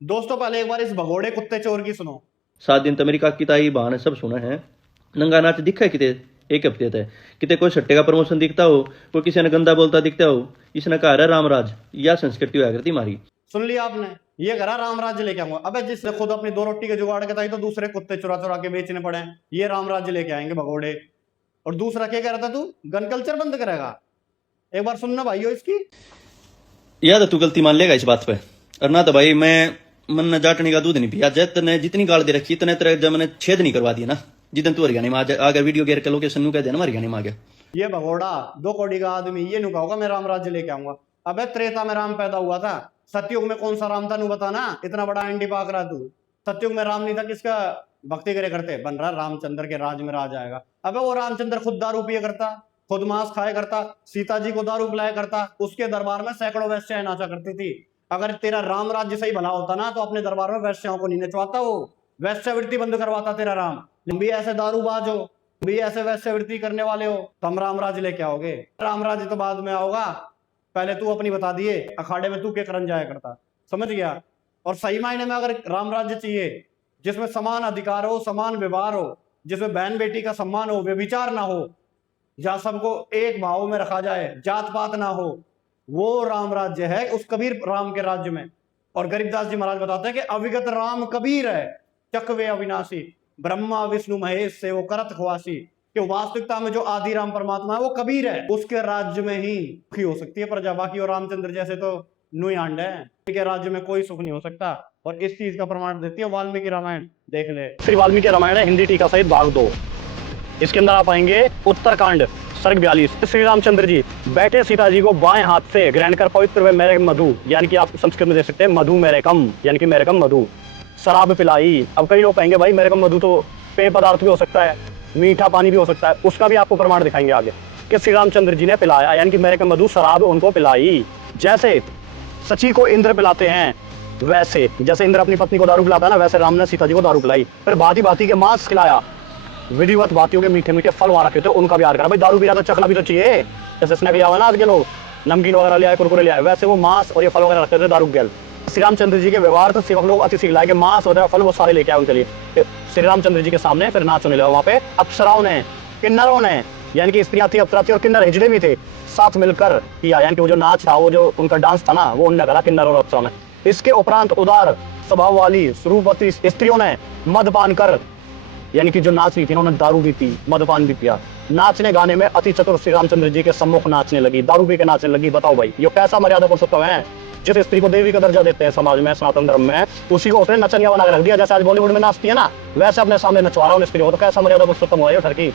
दोस्तों पहले एक बार इस भगोड़े कुत्ते चोर की सुनो। 7 दिन तो मेरी काकी ताई बहन सब सुना है। नंगा नाच दिखा है किते एक हफ्ते तक किते कोई सट्टे का प्रमोशन दिखता हो, कोई किसी ने गंदा बोलता दिखता हो, इसने कहा है रामराज या संस्कृति हुआ करती मारी। सुन लिया आपने, ये करा राम राज्य लेके आऊंगा। अबे जिसने खुद अपनी 2 रोटी के जुगाड़ के ताई तो दूसरे कुत्ते चुरा चुरा के बेचने पड़े हैं, ये राम राज्य लेके आएंगे भगोड़े। और दूसरा क्या कह रहा था तू, गन कल्चर बंद करेगा? एक बार सुनना भाइयों इसकी। या तो तू गलती मान लेगा इस बात पे, और ना तो भाई मैं मन न जाटने का दूध नहीं पिया जय तने जितनी गाल दे रखी इतने तरह जब मैंने छेद नहीं करवा दिया ना, जितने तू हरियाणा में आगे वीडियो गेर के लोकेशन नु कह देना हरियाणा में आ गया। ये भगोड़ा 2 कौड़ी का आदमी ये नुका होगा मैं राम राज्य लेके आऊंगा। अबे त्रेता में राम पैदा हुआ था, सतयुग में कौन सा राम था नु बताना। इतना बड़ा एंटी पाक रहा तू। सतयुग में राम नहीं था, किसका भक्ति करे करते बन रहा रामचंद्र के राज में राज आएगा। अबे वो रामचंद्र खुद दारू पिए करता, खुद मांस खाया करता, सीता जी को दारू पिलाया करता, उसके दरबार में सैकड़ों वैश्याएं नाचा करती थी। अगर तेरा राम राज्य सही भला होता ना तो अपने दरबार में वैश्याओं को नहीं नचवाता, वो वैश्यावृत्ति बंद करवाता तेरा राम। तुम भी ऐसे दारूबाज हो, तुम भी ऐसे वैश्यावृत्ति करने वाले हो, तो हम राम राज्य लेके आओगे। राम राज्य तो बाद में आओगा, पहले तू अपनी बता दिए अखाड़े में तू क्या करन जाया करता, समझ गया। और सही मायने में अगर राम राज्य चाहिए जिसमें समान अधिकार हो, समान व्यवहार हो, जिसमें बहन बेटी का सम्मान हो, व्यभिचार ना हो, जहां सबको एक भाव में रखा जाए, जात पात ना हो, वो राम राज्य है उस कबीर राम के राज्य में। और गरीबदास जी महाराज बताते हैं कि अविगत राम कबीर है, चकवे अविनाशी, ब्रह्मा विष्णु महेश से वो करत ख्वासी। कि वास्तविकता में जो आदि राम परमात्मा है वो कबीर है, उसके राज्य में ही सुखी हो सकती है प्रजा। बाकी और रामचंद्र जैसे तो नुयांड है, के राज्य में कोई सुख नहीं हो सकता। और इस चीज का प्रमाण देती है वाल्मीकि रामायण, देख ले। श्री वाल्मीकि रामायण है हिंदी टीका सहित भाग 2। इसके अंदर आप पाएंगे उत्तरकांड सर्ग 42। श्री रामचंद्र जी बैठे सीता जी को बाएं हाथ से ग्रहण कर पवित्र व मेरे मधु, यानी कि आप संस्कृत में देख सकते हैं मधु मेरे कम, यानी कि मेरे कम मधु शराब पिलाई। अब कई लोग कहेंगे भाई मेरे कम मधु तो पेय पदार्थ भी हो सकता है, मीठा पानी भी हो सकता है, उसका भी आपको प्रमाण दिखाएंगे आगे कि श्री रामचंद्र जी ने पिलाया, यानी कि मेरे कम मधु शराब उनको पिलाई। जैसे सची को इंद्र पिलाते हैं, वैसे जैसे इंद्र अपनी पत्नी को दारू पिलाता है ना, वैसे राम ने सीता जी को दारू पिलाई। फिर भांति भांति के मांस खिलाया, विधिवत भांतियों के मीठे मीठे फल वहां रखे थे उनका भी आहार करा। भाई दारू पी रहा तो चखना भी तो चाहिए, जैसे स्नैक लिया हुआ ना आज के लोग नमकीन वगैरह लिया, कुरकुरे लिया, वैसे वो मांस और ये फल वगैरह रखते थे दारू गैल। श्री रामचंद्र जी के व्यवहार तो सेवक लोग अतिथि लाए के मांस वगैरह फल वो सारे लेके आए उनके लिए। श्री रामचंद्र जी के सामने फिर नाच होने लगा वहां पे। अप्सराओं ने, किन्नरों ने, यानी कि स्त्रियां थी, अप्सरा थी और किन्नर हिजड़े भी थे, साथ मिलकर किया, यानी कि वो जो नाच था, वो जो उनका डांस था ना, वो उनने करा किन्नर और अप्सराओं ने। इसके उपरांत उदार स्वभाव वाली स्वरूपवती स्त्रियों ने मदपान कर, यानी कि जो नाच रही थी उन्होंने दारू भी पी, मदपान भी पिया। नाचने गाने में अति चतुर श्री रामचंद्र जी के सम्मुख नाचने लगी, दारू पी के नाचने लगी। बताओ भाई ये कैसा मर्यादा पुरुषोत्तम है। जिस स्त्री को देवी का दर्जा देते हैं समाज में, सनातन धर्म में, उसी को उसने नचनिया बना के रख दिया। जैसे आज बॉलीवुड में नाचती है ना, वैसे अपने सामने नचवा रहा हूँ स्त्री को, तो कैसा मर्यादा पुरुषोत्तम हुआ ये ठरकी।